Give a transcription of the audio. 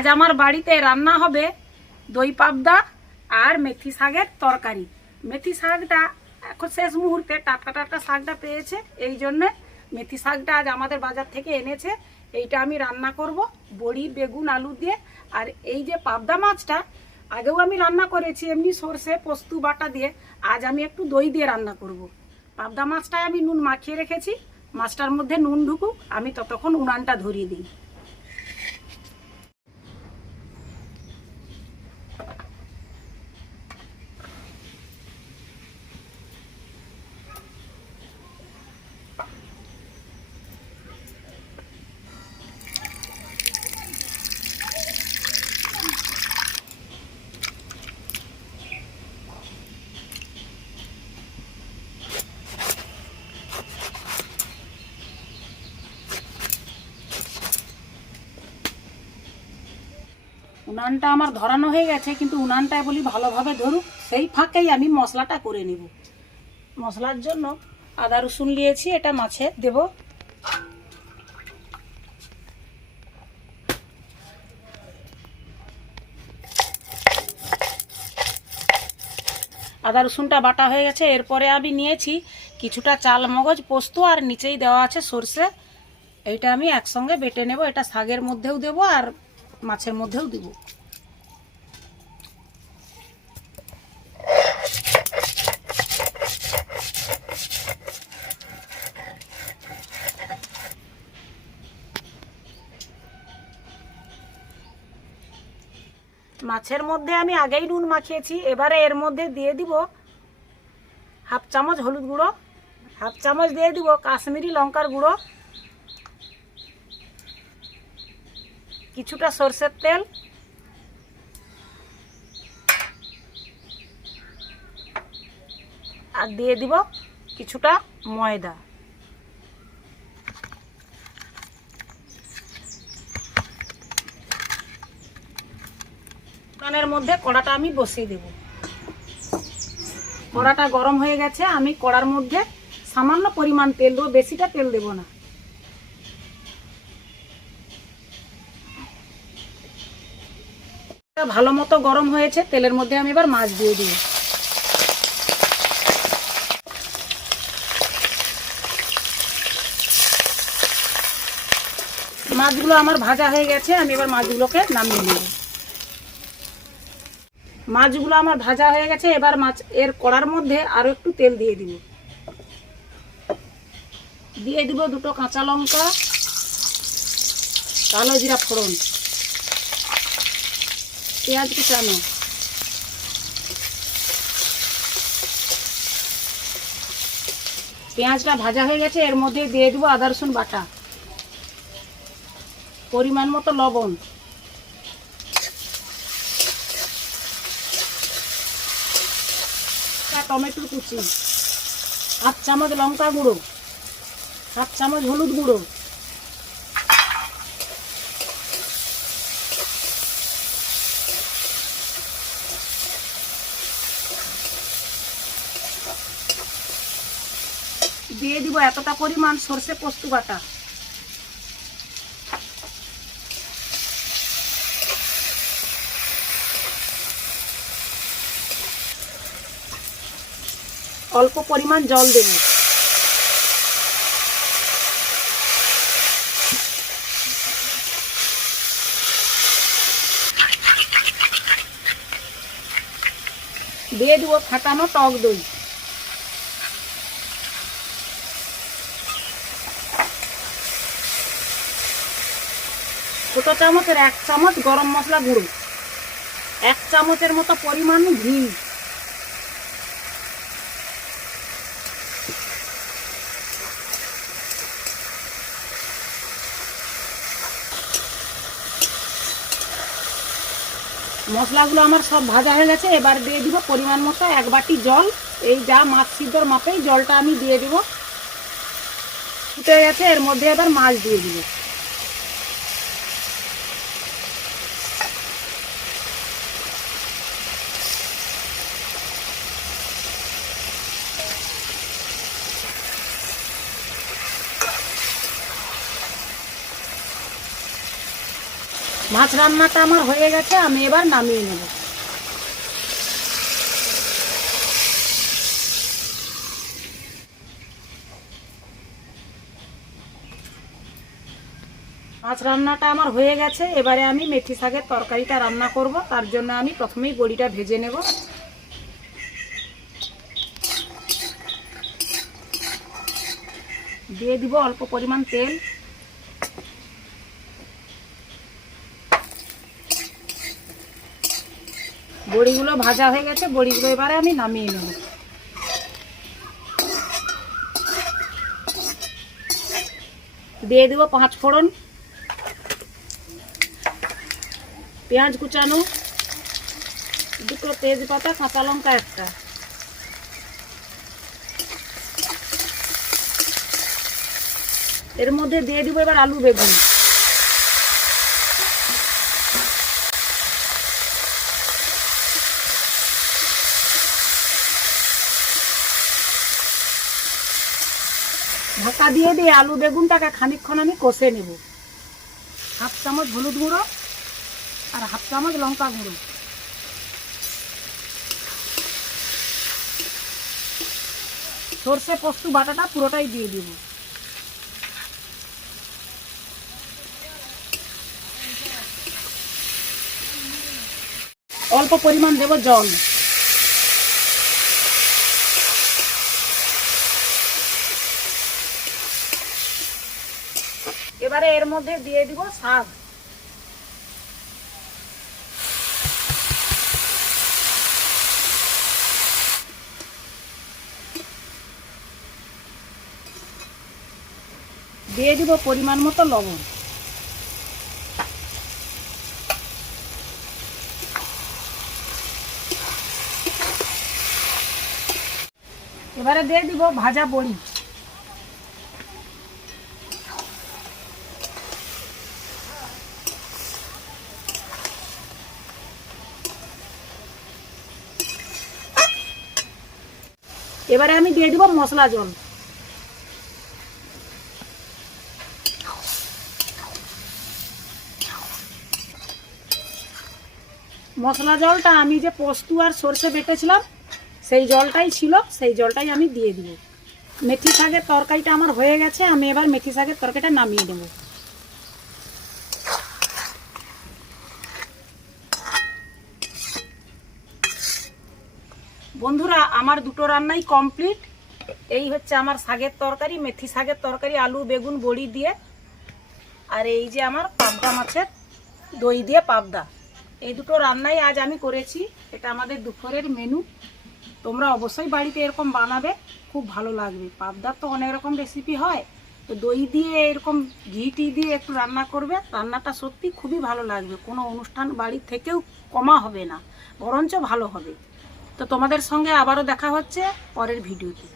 আজ আমার বাড়িতে রান্না হবে দই পাবদা আর মেথি শাকের তরকারি। মেথি শাকটা এখন শেষ মুহূর্তে টাটকা টাটকা শাকটা পেয়েছে, এই জন্যে মেথি শাকটা আজ আমাদের বাজার থেকে এনেছে। এইটা আমি রান্না করব বড়ি বেগুন আলু দিয়ে। আর এই যে পাবদা মাছটা আগেও আমি রান্না করেছি এমনি সর্ষে পোস্ত বাটা দিয়ে, আজ আমি একটু দই দিয়ে রান্না করব। পাবদা মাছটায় আমি নুন মাখিয়ে রেখেছি, মাছটার মধ্যে নুন ঢুকুক, আমি ততক্ষণ উনানটা ধরিয়ে দিই। উনানটা আমার ধরানো হয়ে গেছে, কিন্তু উনানটায় বলি ভালোভাবে ধরুক, সেই ফাঁকেই আমি মশলাটা করে নেব। মশলার জন্য আদা রসুন নিয়েছি, এটা মাছে দেব। আদা রসুনটা বাটা হয়ে গেছে। এরপরে আমি নিয়েছি কিছুটা চাল মগজ পোস্ত, আর নিচেই দেওয়া আছে সর্ষে। এইটা আমি একসঙ্গে বেটে নেব। এটা শাকের মধ্যেও দেব আর মাছের মধ্যেও দেব। মাছের মধ্যে আমি আগেই নুন মাখিয়েছি। এবারে এর মধ্যে দিয়ে দিব হাফ চামচ হলুদ গুঁড়ো, হাফ চামচ দিয়ে দিব কাশ্মীরি লঙ্কার গুঁড়ো, কিছুটা সরষের তেল, আর দিয়ে দিব কিছুটা ময়দা। উনানের মধ্যে কড়াটা আমি বসিয়ে দেব। কড়াটা গরম হয়ে গেছে, আমি কড়ার মধ্যে সামান্য পরিমাণ তেল দেবো, বেশিটা তেল দেব না। ভালো মতো গরম হয়েছে, তেলের মধ্যে আমি এবার মাছ দিয়ে দিই। মাছগুলো আমার ভাজা হয়ে গেছে, আমি এবার মাছগুলোকে নামিয়ে নেব। মাছগুলো আমার ভাজা হয়ে গেছে, এবার মাছ এর কড়ার মধ্যে আরো একটু তেল দিয়ে দিব। দিয়ে দিব দুটো কাঁচা লঙ্কা, কালো জিরা ফোড়ন, পেঁয়াজ কুচানো, পেঁয়াজটা ভাজা হয়ে গেছে, এর মধ্যে দিয়ে দিব আদা রসুন বাটা, পরিমাণ মতো লবণ, টমেটো কুচি, হাফ চামচ লঙ্কা গুঁড়ো, হাফ চামচ হলুদ গুঁড়ো, দিয়ে দিব এতটা পরিমাণ সরষে পোস্ত বাটা, অল্প পরিমাণ জল দেব। দিয়ে দিব ফাটানো টক দই, ছোট চামচের 1 চামচ গরম মশলা গুঁড়ো, 1 চামচের মতো পরিমাণ ঘি, মশলাগুলো আমার সব ভাজা হয়ে গেছে। এবার দিয়ে দিব পরিমাণ মতো 1 বাটি জল। এই যা মাছ সিদ্ধর মাপেই জলটা আমি দিয়ে দিব। ফুটে গেছে, এর মধ্যে এবার মাছ দিয়ে দিব। মাছ রান্নাটা আমার হয়ে গেছে, আমি এবার নামিয়ে নেব। মাছ রান্নাটা আমার হয়ে গেছে, এবারে আমি মেথি শাকের তরকারিটা রান্না করব। তার জন্য আমি প্রথমেই বড়িটা ভেজে নেব। দিয়ে দিব অল্প পরিমাণ তেল। বড়িগুলো ভাজা হয়ে গেছে, বড়িগুলো এবারে আমি নামিয়ে নেব। দিয়ে দেব 5 ফোড়ন, পেঁয়াজ কুচানো, 2টো তেজপাতা, কাঁচা লঙ্কা 1টা। এর মধ্যে দিয়ে দিব এবার আলু বেগুন। ঢাকা দিয়ে দিয়ে আলু বেগুনটাকে খানিকক্ষণ আমি কষে নেব। 1/2 চামচ হলুদ গুঁড়ো আর 1/2 চামচ লঙ্কা গুঁড়ো। সরষে পোস্ত বাটাটা পুরোটাই দিয়ে দিব। অল্প পরিমাণ দেব জল। এবারে এর মধ্যে দিয়ে দিব শাক। দিয়ে দিব পরিমাণ মতো লবণ। এবারে দিয়ে দিব ভাজা বড়ি। এবারে আমি দিয়ে দিব মশলা জল। মশলা জলটা আমি যে পোস্ত আর সরষে বেটেছিলাম সেই জলটাই ছিল, সেই জলটাই আমি দিয়ে দিব। মেথি শাকের তরকারিটা আমার হয়ে গেছে, আমি এবার মেথি শাকের তরকারিটা নামিয়ে দেব। বন্ধুরা, আমার 2টো রান্নাই কমপ্লিট। এই হচ্ছে আমার শাকের তরকারি, মেথি শাকের তরকারি আলু বেগুন বড়ি দিয়ে। আর এই যে আমার পাবদা মাছের দই দিয়ে পাবদা। এই 2টো রান্নাই আজ আমি করেছি। এটা আমাদের দুপুরের মেনু। তোমরা অবশ্যই বাড়িতে এরকম বানাবে, খুব ভালো লাগবে। পাবদার তো অনেক রকম রেসিপি হয়, তো দই দিয়ে এরকম ঘি দিয়ে একটু রান্না করবে, রান্নাটা সত্যি খুবই ভালো লাগবে। কোনো অনুষ্ঠান বাড়ি থেকেও কমা হবে না, বরঞ্চ ভালো হবে। তো তোমাদের সঙ্গে আবারও দেখা হচ্ছে পরের ভিডিওতে।